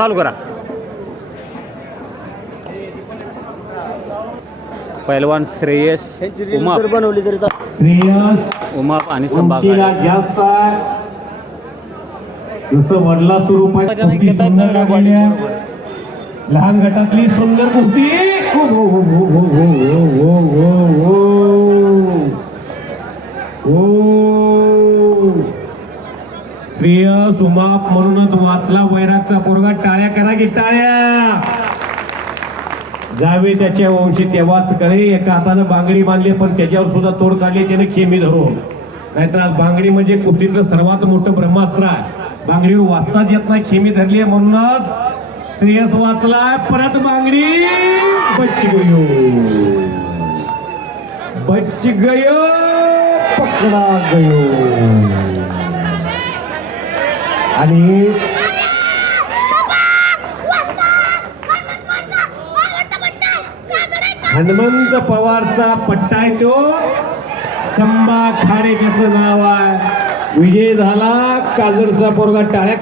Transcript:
चालू करा. पैलवान श्रेयस उमा. बनवली तरी श्रेयस उमाप आणि जास्त. जसं वडला स्वरूपात लहान गटातली सुंदर कुस्ती. हो हो हो हो हो हो हो हो हो हो श्रेय सुमाप म्हणूनच वाचला वैरागचा पोरगा टाळ्या करा की टाळ्या. जावे त्याच्या वंशी तेव्हाच करे एका हातानं बांगडी बांधली पण त्याच्यावर सुद्धा तोड काढली त्याने खेमी धरून. नाहीतर आज बांगडी म्हणजे कुस्तीतलं सर्वात मोठं ब्रह्मास्त्र आहे. बांगडीवर वाचताच येत नाही खेमी धरली आहे म्हणूनच श्रेयस वाचला परत बांगडी. बच गयो बच गयो पकडा गयो. आणि हनुमंत पवारचा पट्टा आहे तो. संबा खाणे त्याचं नाव आहे. विजय झाला काजरचा पोरगा टाळ्या